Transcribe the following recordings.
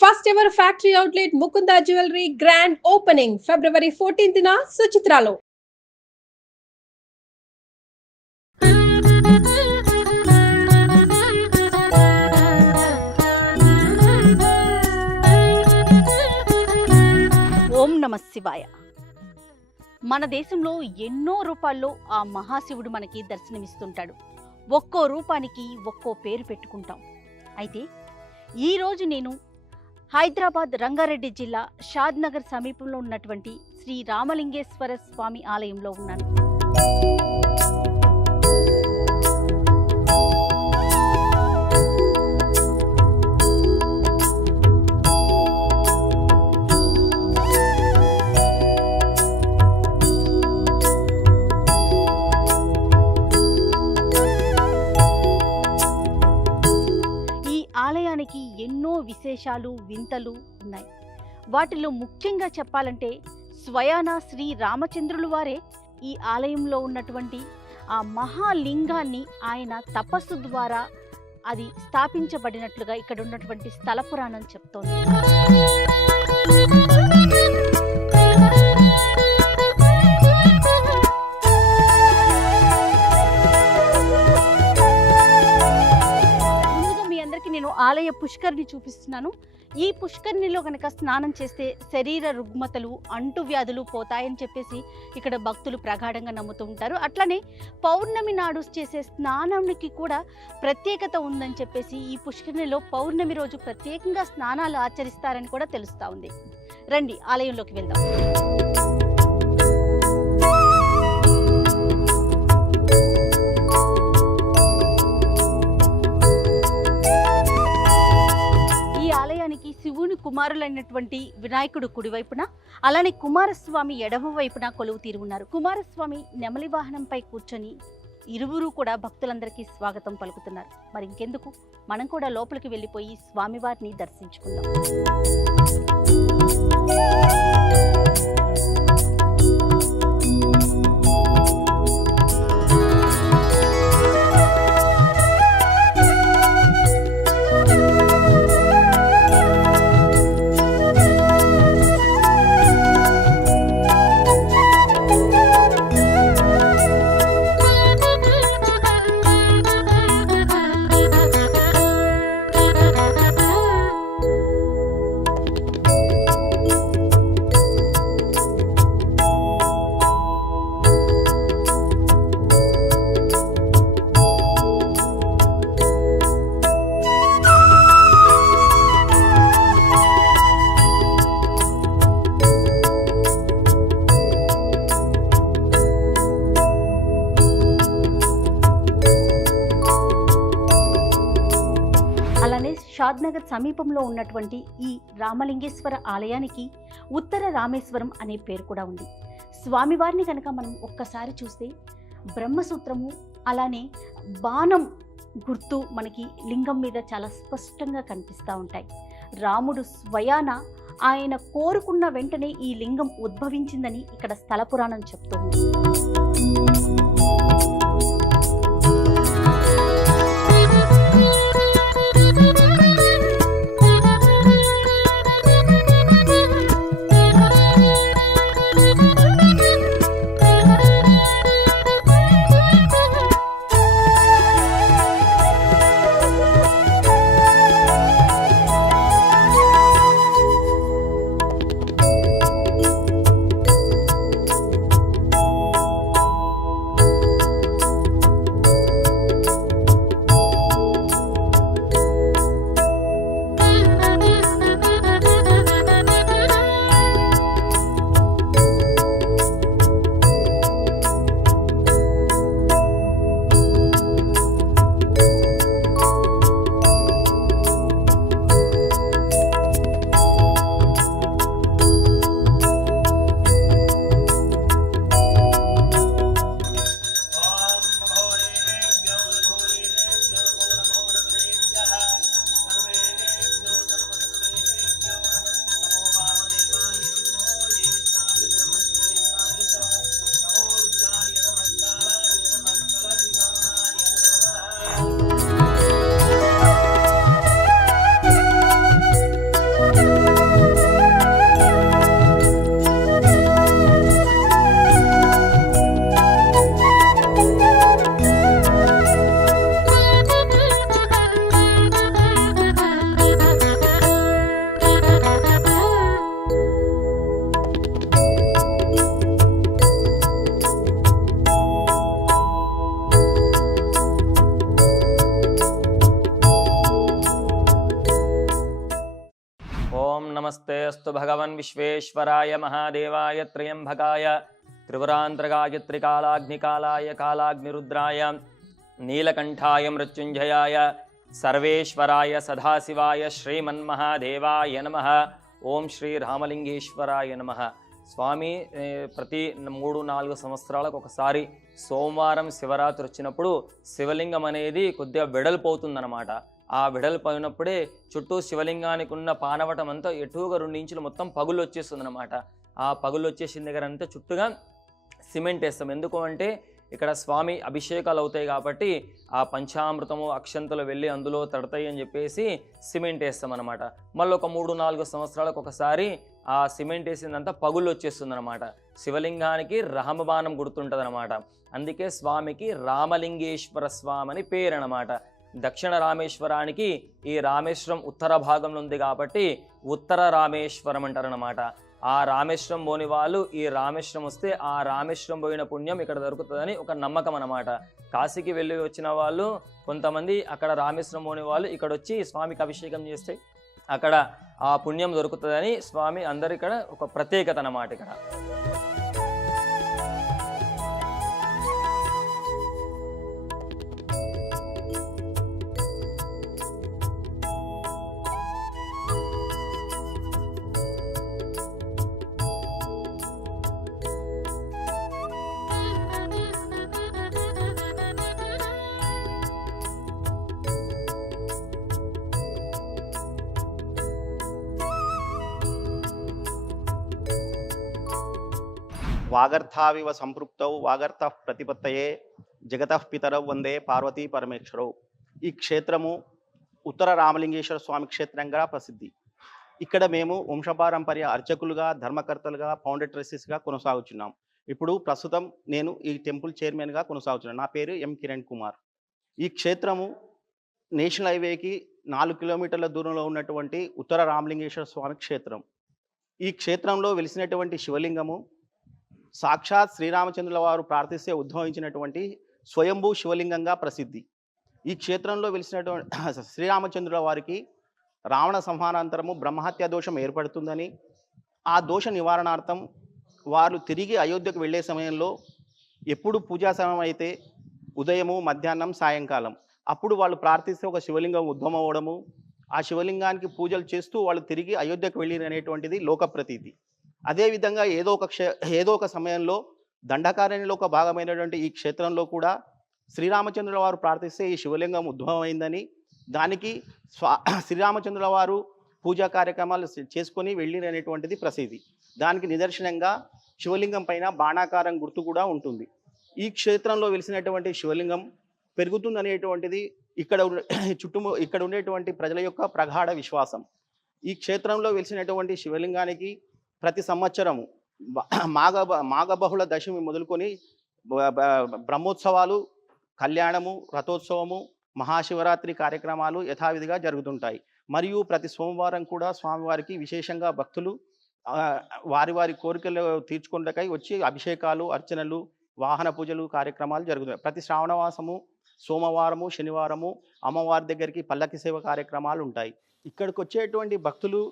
First ever factory outlet Mukunda Jewelry grand opening February 14th na Suchitralo. ఓం నమ శివాయ. మన దేశంలో ఎన్నో రూపాల్లో ఆ మహాశివుడు మనకి దర్శనమిస్తుంటాడు. ఒక్కో రూపానికి ఒక్కో పేరు పెట్టుకుంటాం. అయితే ఈరోజు నేను హైదరాబాద్ రంగారెడ్డి జిల్లా షాద్ నగర్ సమీపంలో ఉన్నటువంటి శ్రీ రామలింగేశ్వర స్వామి ఆలయంలో ఉన్నాను. ఆలయానికి ఎన్నో విశేషాలు వింతలు ఉన్నాయి. వాటిలో ముఖ్యంగా చెప్పాలంటే స్వయాన శ్రీ రామచంద్రులు వారే ఈ ఆలయంలో ఉన్నటువంటి ఆ మహాలింగాన్ని ఆయన తపస్సు ద్వారా అది స్థాపించబడినట్లుగా ఇక్కడ ఉన్నటువంటి స్థల పురాణం చెప్తోంది. నేను ఆలయ పుష్కరిని చూపిస్తున్నాను. ఈ పుష్కరిణిలో కనుక స్నానం చేస్తే శరీర రుగ్మతలు అంటువ్యాధులు పోతాయని చెప్పేసి ఇక్కడ భక్తులు ప్రగాఢంగా నమ్ముతూ ఉంటారు. అట్లనే పౌర్ణమి నాడు చేసే స్నానానికి కూడా ప్రత్యేకత ఉందని చెప్పేసి ఈ పుష్కరిణిలో పౌర్ణమి రోజు ప్రత్యేకంగా స్నానాలు ఆచరిస్తారని కూడా తెలుస్తూ ఉంది. రండి ఆలయంలోకి వెళ్దాం. శివుని కుమారులైనటువంటి వినాయకుడు కుడివైపున, అలానే కుమారస్వామి ఎడమ వైపున కొలువు తీరు ఉన్నారు. కుమారస్వామి నెమలి వాహనంపై కూర్చొని ఇరువురు కూడా భక్తులందరికీ స్వాగతం పలుకుతున్నారు. మరి ఇంకెందుకు, మనం కూడా లోపలికి వెళ్ళిపోయి స్వామివారిని దర్శించుకుందాం. షాద్ నగర్ సమీపంలో ఉన్నటువంటి ఈ రామలింగేశ్వర ఆలయానికి ఉత్తర రామేశ్వరం అనే పేరు కూడా ఉంది. స్వామివారిని కనుక మనం ఒక్కసారి చూస్తే బ్రహ్మసూత్రము అలానే బాణం గుర్తు మనకి లింగం మీద చాలా స్పష్టంగా కనిపిస్తూ ఉంటాయి. రాముడు స్వయాన ఆయన కోరుకున్న వెంటనే ఈ లింగం ఉద్భవించిందని ఇక్కడ స్థల పురాణం చెప్తుంది. ఓం నమస్తే అస్తు భగవన్ విశ్వేశ్వరాయ మహాదేవాయ త్రయంబకాయ త్రిపురాంతరగాయ త్రికాలాగ్నికాలాయ కాలాగ్నిరుద్రాయ నీలకంఠాయ మృత్యుంజయాయ సర్వేశ్వరాయ సదాశివాయ శ్రీమన్మహాదేవాయ నమః. ఓం శ్రీ రామలింగేశ్వరాయ నమః. స్వామి ప్రతి 3-4 సంవత్సరాలకు ఒకసారి సోమవారం శివరాత్రి వచ్చినప్పుడు శివలింగం అనేది కొద్దిగా వెడల్పోతుందన్నమాట. ఆ వెడల్పోయినప్పుడే చుట్టూ శివలింగానికి ఉన్న పానవటం అంతా ఎటుగా 2 ఇంచులు మొత్తం పగులు వచ్చేస్తుంది అనమాట. ఆ పగులు వచ్చేసిన దగ్గర అంతా చుట్టూగా సిమెంట్ వేస్తాం. ఎందుకు అంటే ఇక్కడ స్వామి అభిషేకాలు అవుతాయి కాబట్టి ఆ పంచామృతము అక్షంతలు వెళ్ళి అందులో తడతాయి అని చెప్పేసి సిమెంట్ వేస్తాం అనమాట. మళ్ళీ ఒక 3-4 సంవత్సరాలకు ఒకసారి ఆ సిమెంట్ వేసిందంతా పగులు వచ్చేస్తుంది అనమాట. శివలింగానికి రామబాణం గుర్తుంటుంది అనమాట. అందుకే స్వామికి రామలింగేశ్వర స్వామి అని పేరు అనమాట. దక్షిణ రామేశ్వరానికి ఈ రామేశ్వరం ఉత్తర భాగంలో ఉంది కాబట్టి ఉత్తర రామేశ్వరం అంటారనమాట. ఆ రామేశ్వరం పోని వాళ్ళు ఈ రామేశ్వరం వస్తే ఆ రామేశ్వరం పోయిన పుణ్యం ఇక్కడ దొరుకుతుందని ఒక నమ్మకం అనమాట. కాశీకి వెళ్ళి వచ్చిన వాళ్ళు కొంతమంది అక్కడ రామేశ్వరం పోని వాళ్ళు ఇక్కడ వచ్చి స్వామికి అభిషేకం చేస్తే అక్కడ ఆ పుణ్యం దొరుకుతుందని స్వామి అందరిక్కడ ఒక ప్రత్యేకత అన్నమాట. ఇక్కడ వాగర్థావివ సంపృక్తౌ వాగర్థ ప్రతిపత్తయే జగతః పితరౌ వందే పార్వతీ పరమేశ్వరౌ. ఈ క్షేత్రము ఉత్తర రామలింగేశ్వర స్వామి క్షేత్రంగా ప్రసిద్ధి. ఇక్కడ మేము వంశపారంపర్య అర్చకులుగా ధర్మకర్తలుగా ఫౌండేటర్స్గా కొనసాగుతున్నాం. ఇప్పుడు ప్రస్తుతం నేను ఈ టెంపుల్ చైర్మన్గా కొనసాగుతున్నాను. నా పేరు ఎం కిరణ్ కుమార్. ఈ క్షేత్రము నేషనల్ హైవేకి 4 కిలోమీటర్ల దూరంలో ఉన్నటువంటి ఉత్తర రామలింగేశ్వర స్వామి క్షేత్రం. ఈ క్షేత్రంలో వెలిసినటువంటి శివలింగము సాక్షాత్ శ్రీరామచంద్రుల వారు ప్రార్థిస్తే ఉద్భవించినటువంటి స్వయంభూ శివలింగంగా ప్రసిద్ధి. ఈ క్షేత్రంలో వెలిసినటువంటి శ్రీరామచంద్రుల వారికి రావణ సంహారాంతరము బ్రహ్మహత్య దోషం ఏర్పడుతుందని, ఆ దోష నివారణార్థం వారు తిరిగి అయోధ్యకు వెళ్ళే సమయంలో ఎప్పుడు పూజా సమయం అయితే ఉదయము మధ్యాహ్నం సాయంకాలం అప్పుడు వాళ్ళు ప్రార్థిస్తే ఒక శివలింగం ఉద్భవం అవ్వడము, ఆ శివలింగానికి పూజలు చేస్తూ వాళ్ళు తిరిగి అయోధ్యకు వెళ్ళిరనేటువంటిది లోక ప్రతీతి. అదేవిధంగా ఏదో ఒక సమయంలో దండకారణ్యంలో ఒక భాగమైనటువంటి ఈ క్షేత్రంలో కూడా శ్రీరామచంద్రుల వారు ప్రార్థిస్తే ఈ శివలింగం ఉద్భవం అయిందని, దానికి శ్రీరామచంద్రుల వారు పూజా కార్యక్రమాలు చేసుకొని వెళ్ళిరనేటువంటిది ప్రసిద్ధి. దానికి నిదర్శనంగా శివలింగం పైన బాణాకారం గుర్తు కూడా ఉంటుంది. ఈ క్షేత్రంలో వెలిసినటువంటి శివలింగం పెరుగుతుందనేటువంటిది ఇక్కడ ఉండేటువంటి ప్రజల యొక్క ప్రగాఢ విశ్వాసం. ఈ క్షేత్రంలో వెలిసినటువంటి శివలింగానికి ప్రతి సంవత్సరము మాఘబహుళ దశమి మొదలుకొని బ్రహ్మోత్సవాలు, కళ్యాణము, రథోత్సవము, మహాశివరాత్రి కార్యక్రమాలు యథావిధిగా జరుగుతుంటాయి. మరియు ప్రతి సోమవారం కూడా స్వామివారికి విశేషంగా భక్తులు వారి కోరికలు తీర్చుకున్నకై వచ్చి అభిషేకాలు, అర్చనలు, వాహన పూజలు కార్యక్రమాలు జరుగుతాయి. ప్రతి శ్రావణమాసము సోమవారము శనివారము అమ్మవారి దగ్గరికి పల్లకి సేవ కార్యక్రమాలు ఉంటాయి. ఇక్కడికి వచ్చేటువంటి భక్తులు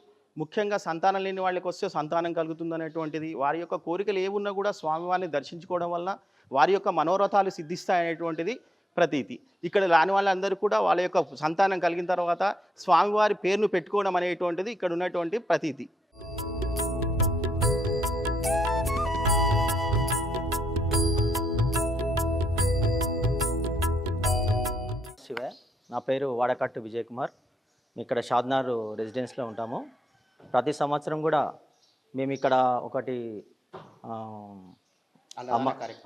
ముఖ్యంగా సంతానం లేని వాళ్ళకి వస్తే సంతానం కలుగుతుందనేటువంటిది, వారి యొక్క కోరికలు ఏమున్నా కూడా స్వామివారిని దర్శించుకోవడం వల్ల వారి యొక్క మనోరథాలు సిద్ధిస్తాయనేటువంటిది ప్రతీతి. ఇక్కడ రాని వాళ్ళందరూ కూడా వాళ్ళ యొక్క సంతానం కలిగిన తర్వాత స్వామివారి పేరును పెట్టుకోవడం అనేటువంటిది ఇక్కడ ఉన్నటువంటి ప్రతీతి. శివ, నా పేరు వాడకట్టు విజయ్ కుమార్. ఇక్కడ షాద్నార్ రెసిడెన్స్లో ఉంటాము. ప్రతి సంవత్సరం కూడా మేము ఇక్కడ ఒకటి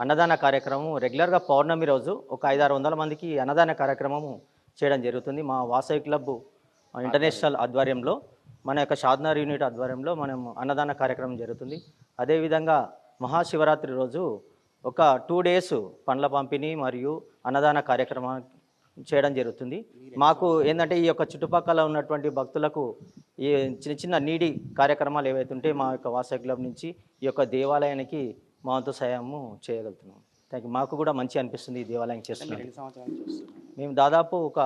అన్నదాన కార్యక్రమం రెగ్యులర్గా పౌర్ణమి రోజు ఒక 500-600 మందికి అన్నదాన కార్యక్రమము చేయడం జరుగుతుంది. మా వాసవి క్లబ్ ఇంటర్నేషనల్ ఆధ్వర్యంలో, మన యొక్క షాద్నార్ యూనిట్ ఆధ్వర్యంలో మనం అన్నదాన కార్యక్రమం జరుగుతుంది. అదేవిధంగా మహాశివరాత్రి రోజు ఒక 2 days పండ్ల పంపిణీ మరియు అన్నదాన కార్యక్రమం చేయడం జరుగుతుంది. మాకు ఏంటంటే ఈ యొక్క చుట్టుపక్కల ఉన్నటువంటి భక్తులకు ఈ చిన్న నీడి కార్యక్రమాలు ఏవైతే ఉంటే మా యొక్క వాసవి క్లబ్ నుంచి ఈ యొక్క దేవాలయానికి మా వంతు సాయము చేయగలుగుతున్నాం. Thank you. మాకు కూడా మంచి అనిపిస్తుంది ఈ దేవాలయం చేస్తున్నాం. మేము దాదాపు ఒక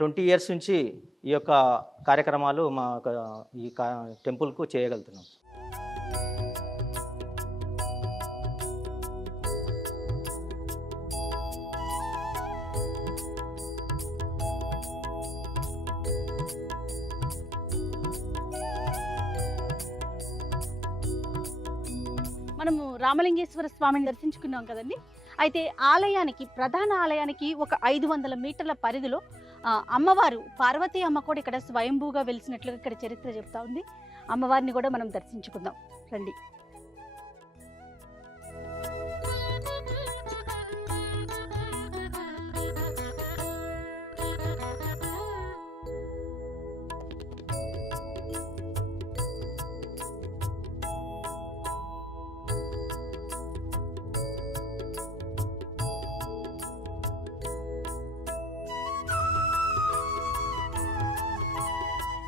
20 years నుంచి ఈ యొక్క కార్యక్రమాలు మా ఈ టెంపుల్కు చేయగలుగుతున్నాం. మనము రామలింగేశ్వర స్వామిని దర్శించుకున్నాం కదండి. అయితే ఆలయానికి, ప్రధాన ఆలయానికి ఒక 500 మీటర్ల పరిధిలో అమ్మవారు పార్వతీ అమ్మ కూడా ఇక్కడ స్వయంభూగా వెలిసినట్లుగా ఇక్కడ చరిత్ర చెప్తా ఉంది. అమ్మవారిని కూడా మనం దర్శించుకుందాం రండి.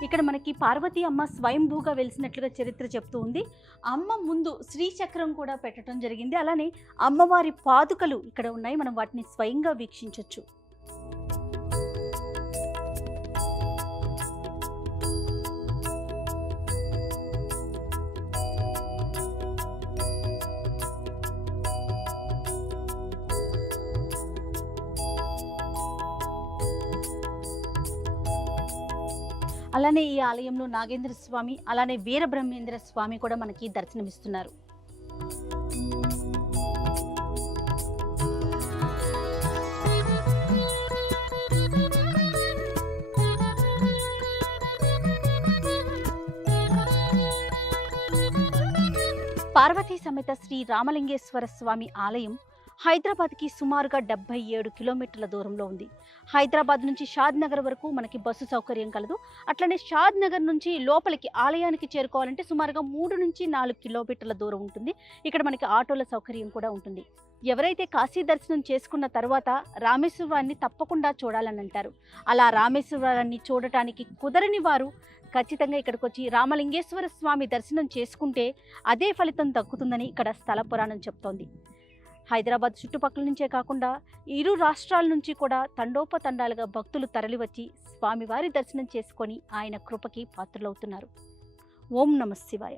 ఇక్కడ మనకి పార్వతీ అమ్మ స్వయంభూగా వెలిసినట్లుగా చరిత్ర చెప్తూ ఉంది. అమ్మ ముందు శ్రీచక్రం కూడా పెట్టడం జరిగింది. అలానే అమ్మవారి పాదుకలు ఇక్కడ ఉన్నాయి, మనం వాటిని స్వయంగా వీక్షించవచ్చు. అలానే ఈ ఆలయంలో నాగేంద్ర స్వామి, అలానే వీరబ్రహ్మేంద్ర స్వామి కూడా మనకి దర్శనమిస్తున్నారు. పార్వతీ సమేత శ్రీ రామలింగేశ్వర స్వామి ఆలయం హైదరాబాద్కి సుమారుగా 77 కిలోమీటర్ల దూరంలో ఉంది. హైదరాబాద్ నుంచి షాద్ నగర్ వరకు మనకి బస్సు సౌకర్యం కలదు. అట్లనే షాద్ నగర్ నుంచి లోపలికి ఆలయానికి చేరుకోవాలంటే సుమారుగా 3 నుంచి 4 కిలోమీటర్ల దూరం ఉంటుంది. ఇక్కడ మనకి ఆటోల సౌకర్యం కూడా ఉంటుంది. ఎవరైతే కాశీ దర్శనం చేసుకున్న తర్వాత రామేశ్వరాన్ని తప్పకుండా చూడాలని అంటారు. అలా రామేశ్వరాన్ని చూడటానికి కుదరని వారు ఖచ్చితంగా ఇక్కడికి వచ్చి రామలింగేశ్వర స్వామి దర్శనం చేసుకుంటే అదే ఫలితం దక్కుతుందని ఇక్కడ స్థల పురాణం చెప్తోంది. హైదరాబాద్ చుట్టుపక్కల నుంచే కాకుండా ఇరు రాష్ట్రాల నుంచి కూడా తండోపతండాలుగా భక్తులు తరలివచ్చి స్వామివారి దర్శనం చేసుకొని ఆయన కృపకి పాత్రలవుతున్నారు. ఓం నమః శివాయ.